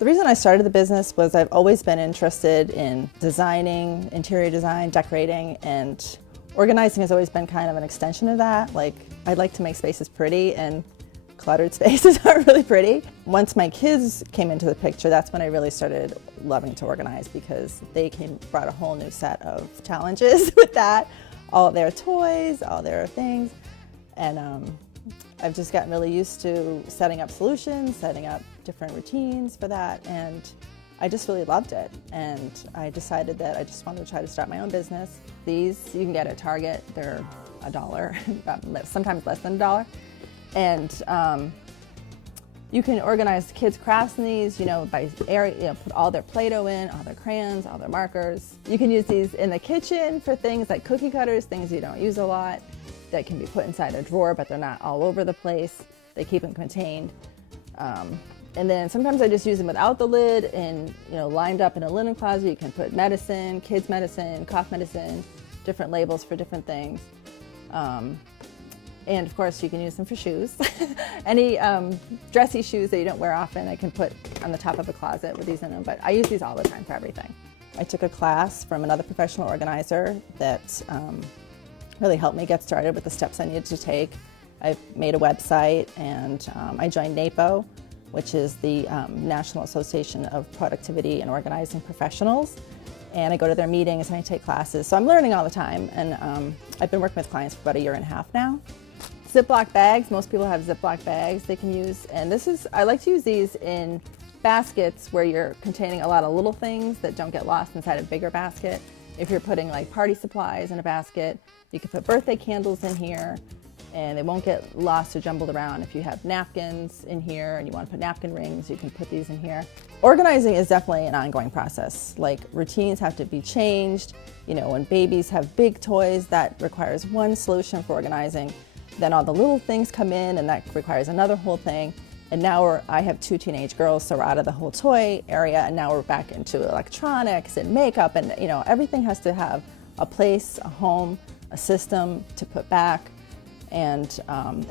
The reason I started the business was I've always been interested in designing, interior design, decorating, and organizing has always been kind of an extension of that. Like, I'd like to make spaces pretty, and cluttered spaces aren't really pretty. Once my kids came into the picture, that's when I really started loving to organize, because they brought a whole new set of challenges with that. All their toys, all their things. And I've just gotten really used to setting up solutions, setting up different routines for that, and I just really loved it. And I decided that I just wanted to try to start my own business. These you can get at Target. They're $1, sometimes less than $1. And you can organize kids' crafts in these, by area, put all their Play-Doh in, all their crayons, all their markers. You can use these in the kitchen for things like cookie cutters, things you don't use a lot, that can be put inside a drawer, but they're not all over the place. They keep them contained. And then sometimes I just use them without the lid and, lined up in a linen closet. You can put medicine, kids' medicine, cough medicine, different labels for different things. And of course, you can use them for shoes. Any dressy shoes that you don't wear often, I can put on the top of a closet with these in them, but I use these all the time for everything. I took a class from another professional organizer that really helped me get started with the steps I needed to take. I made a website, and I joined NAPO, which is the National Association of Productivity and Organizing Professionals. And I go to their meetings and I take classes. So I'm learning all the time, and I've been working with clients for about 1.5 years now. Ziploc bags, most people have Ziploc bags they can use, and I like to use these in baskets where you're containing a lot of little things that don't get lost inside a bigger basket. If you're putting like party supplies in a basket, you can put birthday candles in here and they won't get lost or jumbled around. If you have napkins in here and you want to put napkin rings, you can put these in here. Organizing is definitely an ongoing process. Like, routines have to be changed. When babies have big toys, that requires one solution for organizing. Then all the little things come in, and that requires another whole thing. And now I have 2 teenage girls, so we're out of the whole toy area, and now we're back into electronics and makeup, and everything has to have a place, a home, a system to put back. And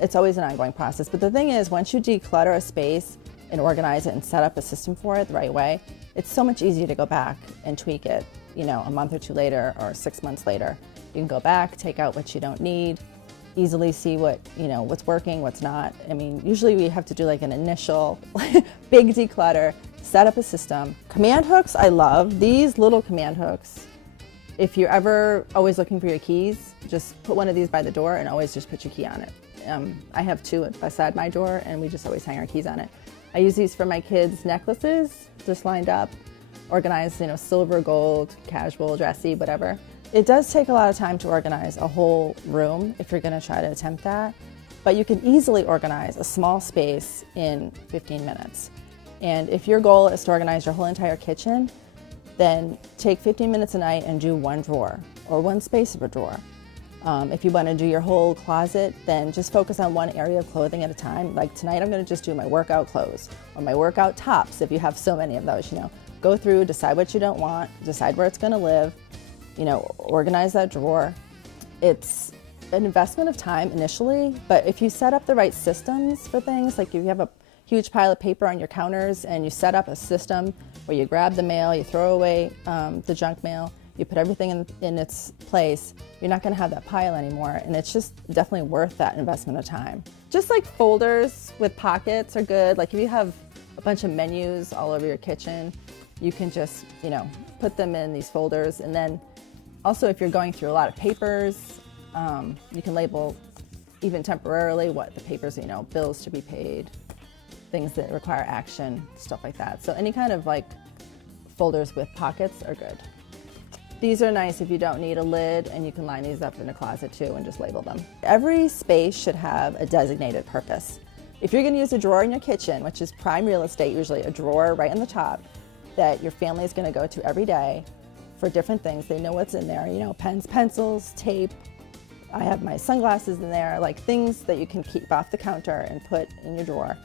it's always an ongoing process. But the thing is, once you declutter a space and organize it and set up a system for it the right way, it's so much easier to go back and tweak it, a month or 2 later or 6 months later. You can go back, take out what you don't need, easily see what's working, what's not. I mean, usually we have to do like an initial big declutter, set up a system. Command hooks, I love. These little command hooks, if you're ever always looking for your keys, just put one of these by the door and always just put your key on it. I have 2 beside my door, and we just always hang our keys on it. I use these for my kids' necklaces, just lined up, organized, silver, gold, casual, dressy, whatever. It does take a lot of time to organize a whole room if you're going to try to attempt that, but you can easily organize a small space in 15 minutes. And if your goal is to organize your whole entire kitchen, then take 15 minutes a night and do 1 drawer or 1 space of a drawer. If you want to do your whole closet, then just focus on 1 area of clothing at a time. Like tonight, I'm going to just do my workout clothes or my workout tops, if you have so many of those. Go through, decide what you don't want, decide where it's going to live, organize that drawer. It's an investment of time initially, but if you set up the right systems for things, like if you have a huge pile of paper on your counters and you set up a system where you grab the mail, you throw away the junk mail, you put everything in its place, you're not going to have that pile anymore, and it's just definitely worth that investment of time. Just like folders with pockets are good. Like if you have a bunch of menus all over your kitchen, you can just put them in these folders. And then also, if you're going through a lot of papers, you can label even temporarily what the papers, bills to be paid, things that require action, stuff like that. So any kind of like folders with pockets are good. These are nice if you don't need a lid, and you can line these up in a closet too and just label them. Every space should have a designated purpose. If you're going to use a drawer in your kitchen, which is prime real estate, usually a drawer right on the top that your family is going to go to every day for different things. They know what's in there, pens, pencils, tape. I have my sunglasses in there, like things that you can keep off the counter and put in your drawer.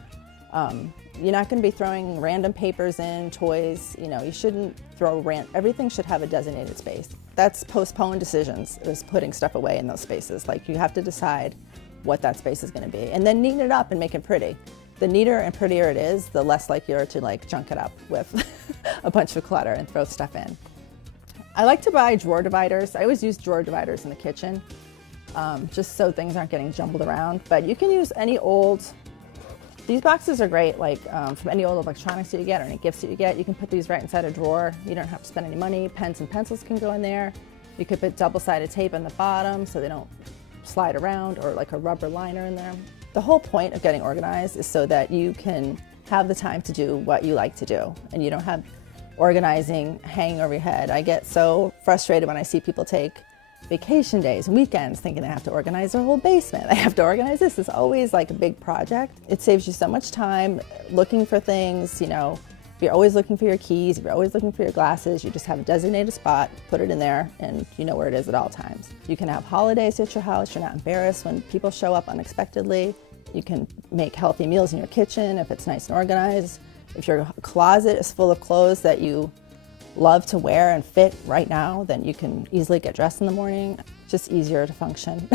You're not going to be throwing random papers in, toys, you shouldn't throw everything should have a designated space. That's postponed decisions, is putting stuff away in those spaces. Like, you have to decide what that space is going to be, and then neaten it up and make it pretty. The neater and prettier it is, the less likely you are to like junk it up with a bunch of clutter and throw stuff in. I like to buy drawer dividers. I always use drawer dividers in the kitchen, just so things aren't getting jumbled around. But you can use any old, these boxes are great, like from any old electronics that you get or any gifts that you get. You can put these right inside a drawer. You don't have to spend any money. Pens and pencils can go in there. You could put double-sided tape on the bottom so they don't slide around, or like a rubber liner in there. The whole point of getting organized is so that you can have the time to do what you like to do, and you don't have organizing hanging over your head. I get so frustrated when I see people take vacation days and weekends thinking they have to organize their whole basement. They have to organize this. It's always like a big project. It saves you so much time looking for things, you know. If you're always looking for your keys, if you're always looking for your glasses, you just have a designated spot, put it in there, and you know where it is at all times. You can have holidays at your house. You're not embarrassed when people show up unexpectedly. You can make healthy meals in your kitchen if it's nice and organized. If your closet is full of clothes that you love to wear and fit right now, then you can easily get dressed in the morning. Just easier to function.